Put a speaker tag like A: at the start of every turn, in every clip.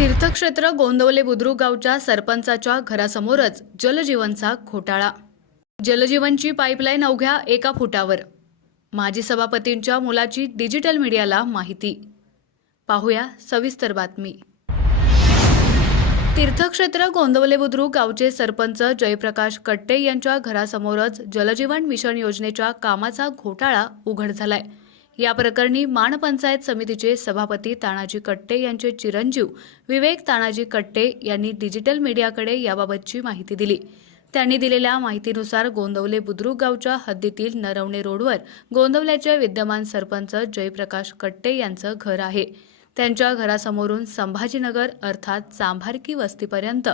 A: तीर्थक्षेत्र गोंदवले बुद्रुक गावच्या सरपंचाच्या घरासमोरच जलजीवनचा घोटाळा. जलजीवनची पाईपलाईन अवघ्या एका फुटावर. माजी सभापतींच्या मुलाची डिजिटल मीडियाला माहिती. पाहूया सविस्तर बातमी. तीर्थक्षेत्र गोंदवले बुद्रुक गावचे सरपंच जयप्रकाश कट्टे यांच्या घरासमोरच जलजीवन मिशन योजनेच्या कामाचा घोटाळा उघड झालाय. या प्रकरणी माणपंचायत समितीचे सभापती तानाजी कट्टे यांचे चिरंजीव विवेक तानाजी कट्टे यांनी डिजिटल मीडियाकडे याबाबतची माहिती दिली. त्यांनी दिलेल्या माहितीनुसार गोंदवले बुद्रुक गावच्या हद्दीतील नरवणे रोडवर गोंदवल्याचे विद्यमान सरपंच जयप्रकाश कट्टे यांचं घर आहे. त्यांच्या घरासमोरून संभाजीनगर अर्थात चांभारकी वस्तीपर्यंत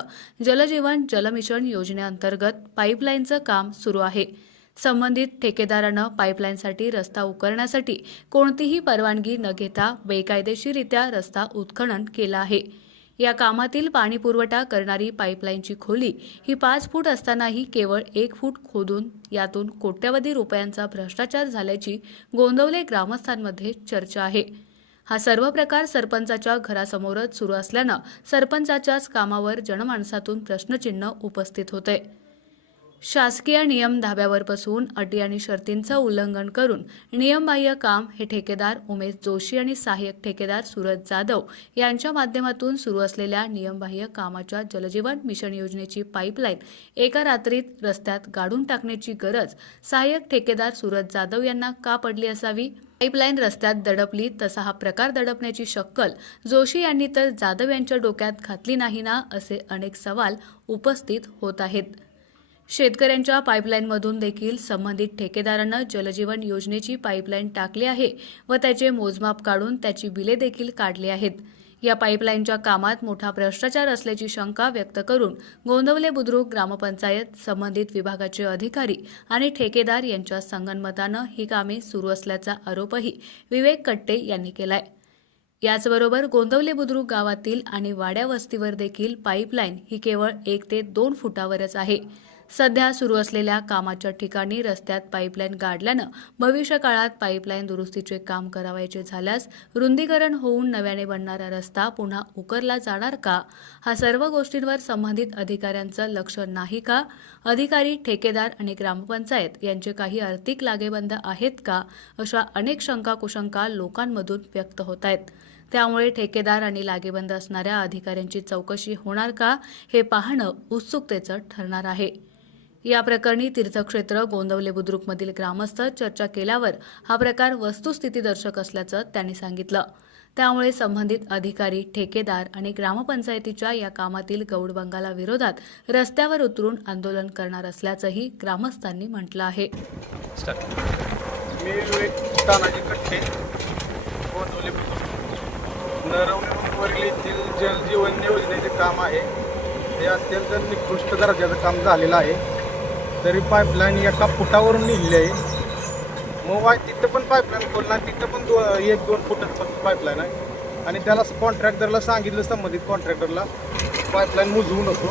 A: जलजीवन जलमिशन योजनेअंतर्गत पाईपलाईनचं काम सुरू आहे. संबंधित ठेकेदारानं पाईपलाईनसाठी रस्ता उकरण्यासाठी कोणतीही परवानगी न घेता बेकायदेशीरित्या रस्ता उत्खनन केला आहे. या कामातील पाणी पुरवठा करणारी पाईपलाईनची खोली ही पाच फूट असतानाही केवळ एक फूट खोदून यातून कोट्यवधी रुपयांचा भ्रष्टाचार झाल्याची गोंदवले ग्रामस्थांमध्ये चर्चा आहे. हा सर्व प्रकार सरपंचाच्या घरासमोरच सुरू असल्यानं सरपंचाच्याच कामावर जनमानसातून प्रश्नचिन्ह उपस्थित होते. शासकीय नियम धाब्यावर बसवून अटी आणि शर्तींचं उल्लंघन करून नियमबाह्य काम हे ठेकेदार उमेश जोशी आणि सहाय्यक ठेकेदार सूरज जाधव यांच्या माध्यमातून सुरू असलेल्या नियमबाह्य कामाच्या जलजीवन मिशन योजनेची पाईपलाईन एका रात्रीत रस्त्यात गाडून टाकण्याची गरज सहाय्यक ठेकेदार सूरज जाधव यांना का पडली असावी? पाईपलाईन रस्त्यात दडपली तसा हा प्रकार दडपण्याची शक्कल जोशी यांनी तर जाधव यांच्या डोक्यात घातली नाही ना असे अनेक सवाल उपस्थित होत आहेत. शेतकऱ्यांच्या पाईपलाईनमधून देखील संबंधित ठेकेदारानं जलजीवन योजनेची पाईपलाईन टाकली आहे व त्याचे मोजमाप काढून त्याची बिले देखील काढली आहेत. या पाईपलाईनच्या कामात मोठा भ्रष्टाचार असल्याची शंका व्यक्त करून गोंदवले बुद्रुक ग्रामपंचायत संबंधित विभागाचे अधिकारी आणि ठेकेदार यांच्या संगनमतानं ही कामे सुरू असल्याचा आरोपही विवेक कट्टे यांनी केलाय. याचबरोबर गोंदवले बुद्रुक गावातील आणि वाड्या वस्तीवर देखील पाईपलाईन ही केवळ एक ते दोन फुटावरच आहे. सध्या सुरू असलेल्या कामाच्या ठिकाणी रस्त्यात पाईपलाईन गाडल्यानं भविष्य काळात पाईपलाईन दुरुस्तीचे काम करावायचे झाल्यास रुंदीकरण होऊन नव्याने बनणारा रस्ता पुन्हा उकरला जाणार का? हा सर्व गोष्टींवर संबंधित अधिकाऱ्यांचं लक्ष नाही का? अधिकारी ठेकेदार आणि ग्रामपंचायत यांचे काही आर्थिक लागेबंद आहेत का? अशा अनेक शंका कुशंका लोकांमधून व्यक्त होत आहेत त्यामुळे ठेकेदार आणि लागेबंद असणाऱ्या अधिकाऱ्यांची चौकशी होणार का? हे पाहणं उत्सुकतेचं ठरणार आहे. या प्रकरणी तीर्थक्षेत्र गोंदवले बुद्रुकमधील ग्रामस्थ चर्चा केल्यावर हा प्रकार वस्तुस्थितीदर्शक असल्याचं त्यांनी सांगितलं. त्यामुळे संबंधित अधिकारी ठेकेदार आणि ग्रामपंचायतीच्या या कामातील गौडबंगाला विरोधात रस्त्यावर उतरून आंदोलन करणार असल्याचंही ग्रामस्थांनी म्हटलं आहे.
B: येथील जलजीवन योजनेचे काम आहे. हे अत्यंत निकृष्ट दर्जाचं काम झालेलं आहे. तरी पाईपलाईन एका फुटावरून निघली आहे. मग वाय तिथं पण पाईपलाईन खोलणार तिथं पण दो एक दोन फुटात फक्त पाईपलाईन आहे. आणि त्याला कॉन्ट्रॅक्टरला सांगितलं संबंधित कॉन्ट्रॅक्टरला पाईपलाईन मुजवू नको.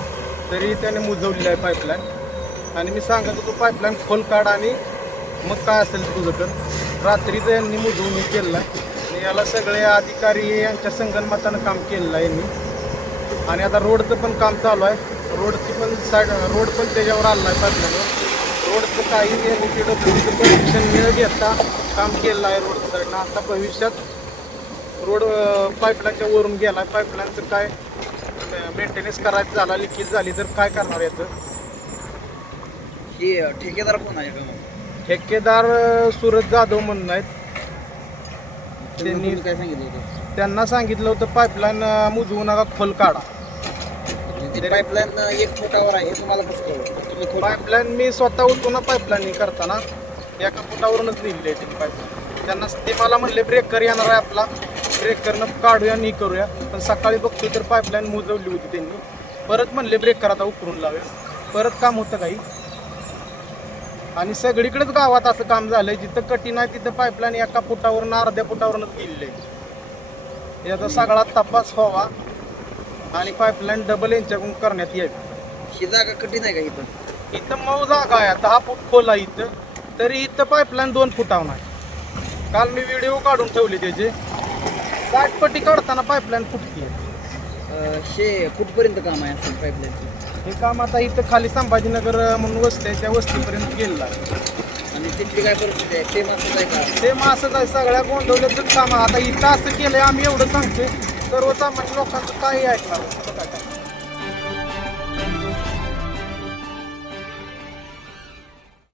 B: तरी त्याने मुजवलेली आहे पाईपलाईन आणि मी सांगत होतो पाईपलाईन खोल काढ आणि मग काय असेल तुझं तर. रात्री यांनी मुजवून हे केलेलं आहे. आणि याला सगळे अधिकारी यांच्या संगणमतानं काम केलेलं आहे यांनी. आणि आता रोडचं पण काम चालू आहे. रोडची पण साईड रोड पण त्याच्यावर आला आहे पाईपलाईनवर रोडचं काही यांनी पी डब्ल्यूचं परमिशन न घेता काम केलेलं आहे रोडचं साईडनं आता भविष्यात रोड पाईपलाईनच्या वरून गेला. पाईपलाईनचं काय मेंटेनन्स करायचं झाला लिकेज झाली तर काय करणार याचं?
C: हे ठेकेदार कोण आहे का
B: ठेकेदार सूरज जाधव म्हणून आहेत.
C: त्यांनी काय सांगितलं होतं?
B: त्यांना सांगितलं होतं पाईपलाईन मुजवू नका खोल काढा.
C: पाईपलाईन एक फुटावर आहे तुम्हाला कसं तुम्ही खोल-
B: पाईपलाईन मी स्वतः होतो ना पाईपलाईन करताना एका फुटावरूनच निघली आहे ती पाईपलाईन त्यांना ते मला म्हणले ब्रेकर येणार आहे आपला. ब्रेकरनं काढूया आणि हे करूया. पण सकाळी बघतो तर पाईपलाईन मुजवली होती त्यांनी. परत म्हणले ब्रेकर आता उकरून लावूया. परत काम होतं काही. आणि सगळीकडेच गावात असं काम झालंय. जिथं कठीण आहे तिथं पाईपलाईन एका फुटावरून अर्ध्या फुटावरूनच गेलेली आहे. याचा सगळा तपास व्हावा आणि पाईपलाईन डबल यांच्याकडून करण्यात यावी.
C: ही जागा कठीण आहे का इथं?
B: इथं मऊ जागा आहे. दहा फूट खोल आहे इथं. तरी इथं पाईपलाईन दोन फुटावर नाही. काल मी व्हिडिओ काढून ठेवले त्याचे. साठ पट्टी काढताना पाईपलाईन फुटती
C: शे कुठपर्यंत काम आहे असं पाईपलाईनचं
B: हे काम आता इथं खाली संभाजीनगर म्हणून वस्ती आहे. त्या वस्तीपर्यंत गेलेलं आहे.
C: आणि तिथली काय परिस्थिती आहे? सेम असंच आहे का?
B: ते मग असंच आहे. सगळ्या गोंधवल्याचं काम आहे. आता इथं असं केलंय आम्ही एवढं सांगतोय. सर्वसामान्य लोकांचं काही ऐकणार?